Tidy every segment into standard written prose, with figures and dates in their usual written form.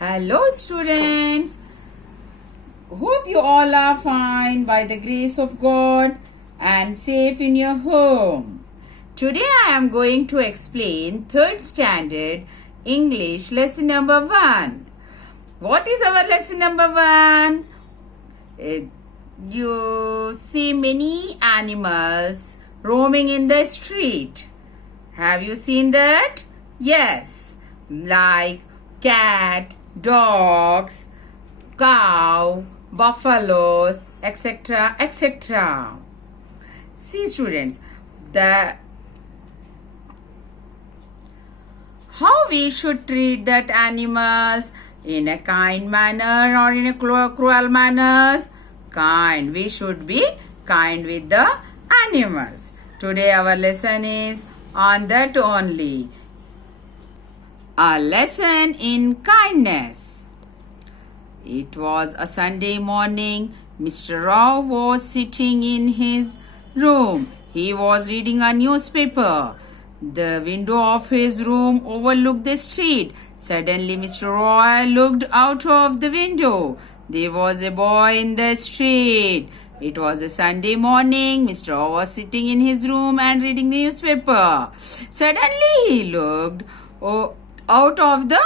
Hello students, hope you all are fine by the grace of God and safe in your home. Today I am going to explain 3rd standard English lesson number 1. What is our lesson number 1? You see many animals roaming in the street. Have you seen that? Yes, like cat, dogs, cow, buffaloes, etc. etc. See students, how we should treat that animals in a kind manner or in a cruel manners. Kind. We should be kind with the animals. Today our lesson is on that only. A lesson in kindness. It was a Sunday morning. Mr. Rao was sitting in his room. He was reading a newspaper. The window of his room overlooked the street. Suddenly, Mr. Roy looked out of the window. There was a boy in the street. It was a Sunday morning. Mr. Roy was sitting in his room and reading the newspaper. Suddenly, he looked out of the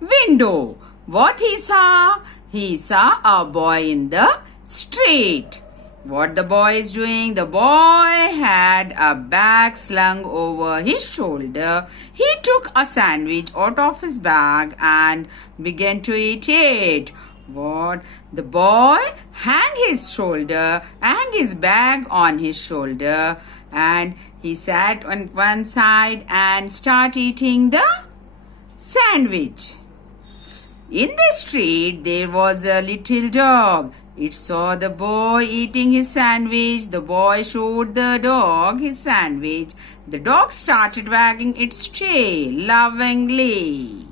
window. What he saw? He saw a boy in the street. What the boy is doing? The boy had a bag slung over his shoulder. He took a sandwich out of his bag and began to eat it. What? The boy hung his bag on his shoulder, and he sat on one side and started eating the sandwich. In the street, there was a little dog. It saw the boy eating his sandwich. The boy showed the dog his sandwich. The dog started wagging its tail lovingly.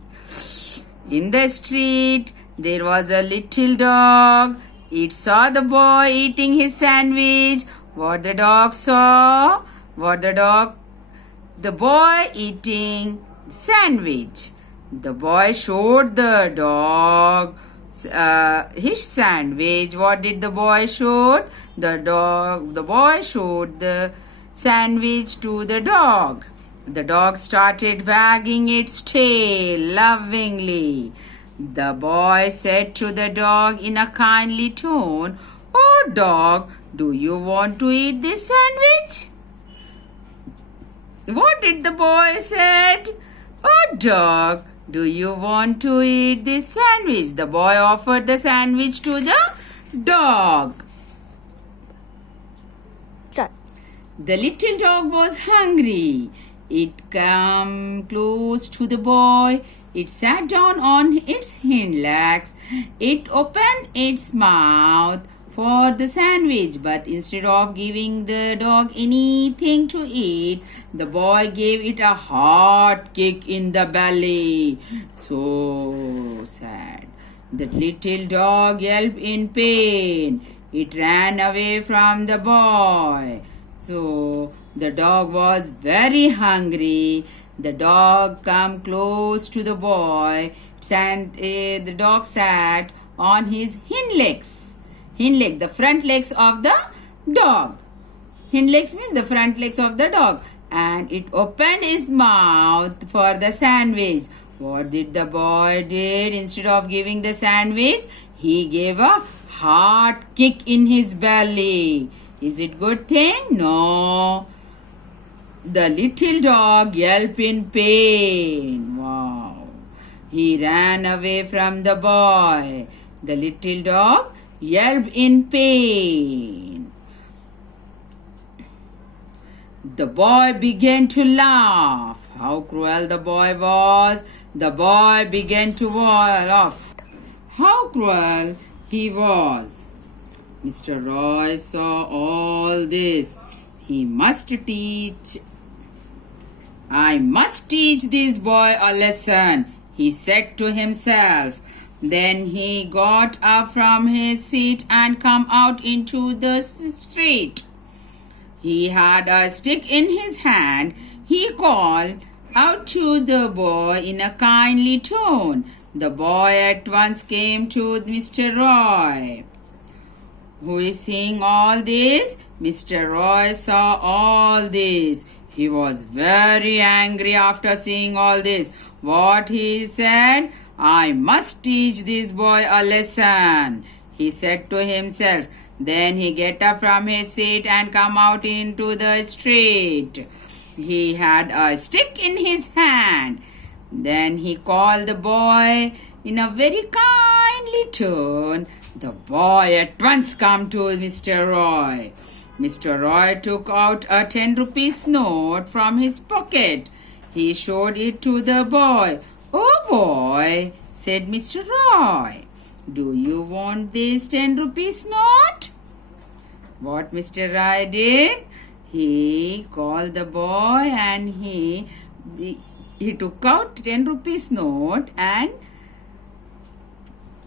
In the street, there was a little dog. It saw the boy eating his sandwich. What the dog saw? The boy eating sandwich. The boy showed the dog his sandwich. What did the boy show? The boy showed the sandwich to the dog. The dog started wagging its tail lovingly. The boy said to the dog in a kindly tone, "Oh dog, do you want to eat this sandwich?" What did the boy said? "Oh dog, do you want to eat this sandwich?" The boy offered the sandwich to the dog. The little dog was hungry. It came close to the boy. It sat down on its hind legs. It opened its mouth for the sandwich, but instead of giving the dog anything to eat, the boy gave it a hard kick in the belly. So sad. The little dog yelped in pain. It ran away from the boy. So the dog was very hungry. The dog came close to the boy, and the dog sat on his hind legs. The front legs of the dog. Hind legs means the front legs of the dog. And it opened his mouth for the sandwich. What did the boy did? Instead of giving the sandwich, he gave a hard kick in his belly. Is it good thing? No. The little dog yelped in pain. Wow. He ran away from the boy. The little dog yelped in pain. The boy began to laugh. How cruel the boy was. The boy began to laugh. How cruel he was. Mr. Roy saw all this. I must teach this boy a lesson, he said to himself. Then he got up from his seat and came out into the street. He had a stick in his hand. He called out to the boy in a kindly tone. The boy at once came to Mr. Roy. Who is seeing all this? Mr. Roy saw all this. He was very angry after seeing all this. What he said? I must teach this boy a lesson, he said to himself. Then he get up from his seat and come out into the street. He had a stick in his hand. Then he called the boy in a very kindly tone. The boy at once came to Mr. Roy. Mr. Roy took out a 10 rupees note from his pocket. He showed it to the boy. Oh boy, said Mr. Roy, do you want this 10 rupees note? What Mr. Roy did? He called the boy and he took out 10 rupees note and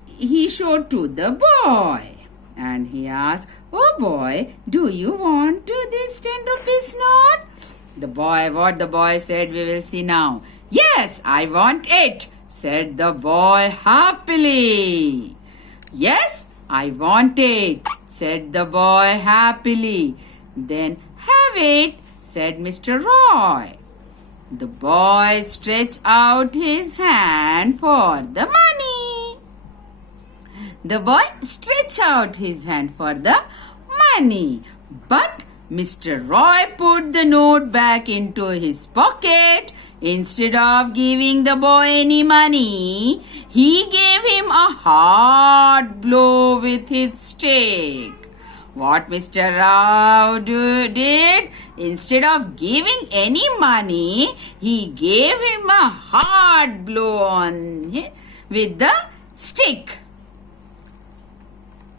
he showed to the boy. And he asked, oh boy, do you want this 10 rupees note? What the boy said, we will see now. Yes, I want it, said the boy happily. Yes, I want it, said the boy happily. Then have it, said Mr. Roy. The boy stretched out his hand for the money. The boy stretched out his hand for the money. But Mr. Roy put the note back into his pocket. Instead of giving the boy any money, he gave him a hard blow with his stick. What Mr. Rao did, instead of giving any money, he gave him a hard blow with the stick.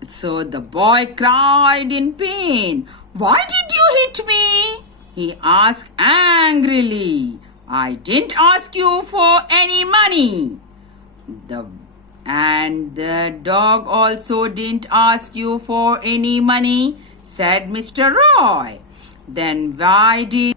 So the boy cried in pain. Why did you hit me? He asked angrily. I didn't ask you for any money. And the dog also didn't ask you for any money, said Mr. Roy. Then why did...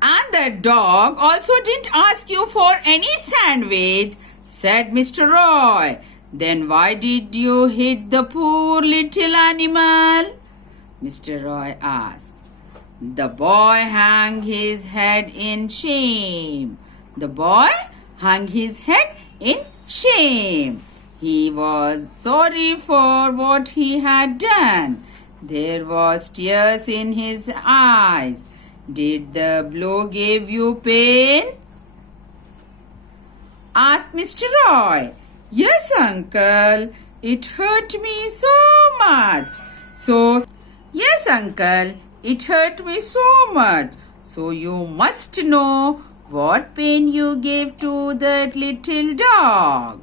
And the dog also didn't ask you for any sandwich, said Mr. Roy. Then why did you hit the poor little animal? Mr. Roy asked. The boy hung his head in shame. The boy hung his head in shame. He was sorry for what he had done. There was tears in his eyes. Did the blow give you pain? Asked Mr. Roy. Yes, uncle. It hurt me so much. Yes, uncle. It hurt me so much. So you must know what pain you gave to that little dog.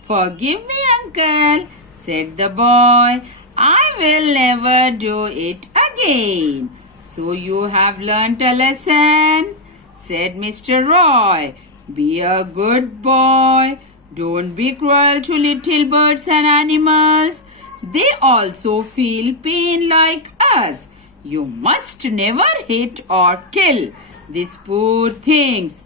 Forgive me, uncle, said the boy. I will never do it again. So you have learnt a lesson, said Mr. Roy. Be a good boy. Don't be cruel to little birds and animals. They also feel pain like us. You must never hit or kill these poor things.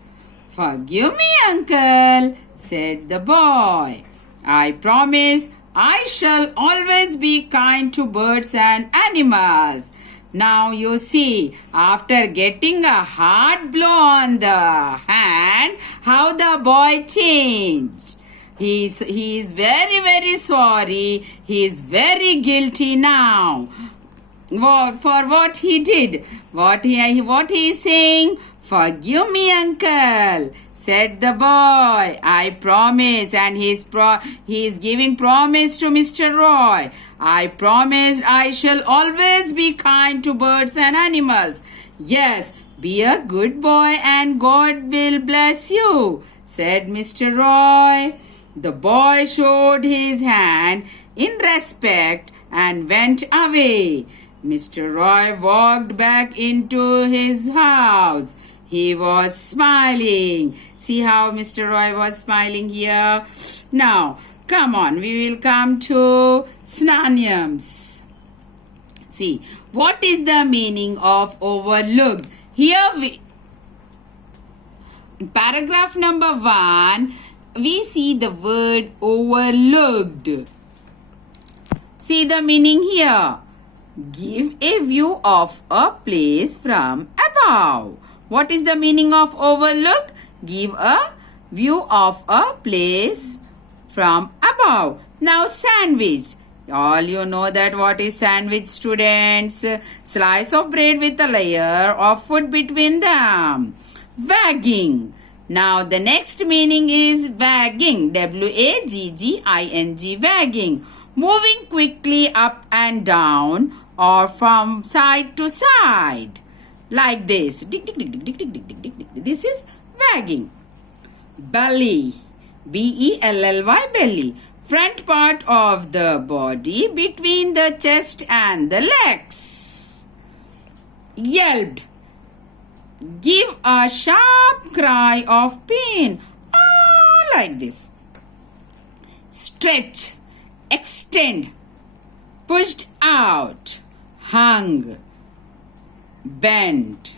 Forgive me, uncle, said the boy. I promise I shall always be kind to birds and animals. Now you see, after getting a hard blow on the hand, how the boy changed. He is very, very sorry. He is very guilty now for what he did. What he is saying? Forgive me, uncle, said the boy. I promise. And he is giving promise to Mr. Roy. I promise I shall always be kind to birds and animals. Yes, be a good boy and God will bless you, said Mr. Roy. The boy showed his hand in respect and went away. Mr. Roy walked back into his house. He was smiling. See how Mr. Roy was smiling here? Now, come on, we will come to synonyms. See, what is the meaning of overlooked? Here In paragraph number 1, we see the word overlooked. See the meaning here. Give a view of a place from above. What is the meaning of overlooked? Give a view of a place from above. Now sandwich. All you know that what is sandwich, students? Slice of bread with a layer of food between them. Wagging. Now the next meaning is wagging. W-A-G-G-I-N-G. Wagging. Moving quickly up and down or from side to side. Like this. This is wagging. Belly. B-E-L-L-Y. Belly. Front part of the body between the chest and the legs. Yelped. Give a sharp cry of pain. Like this. Stretch. Extend. Pushed out. Hung. Bent.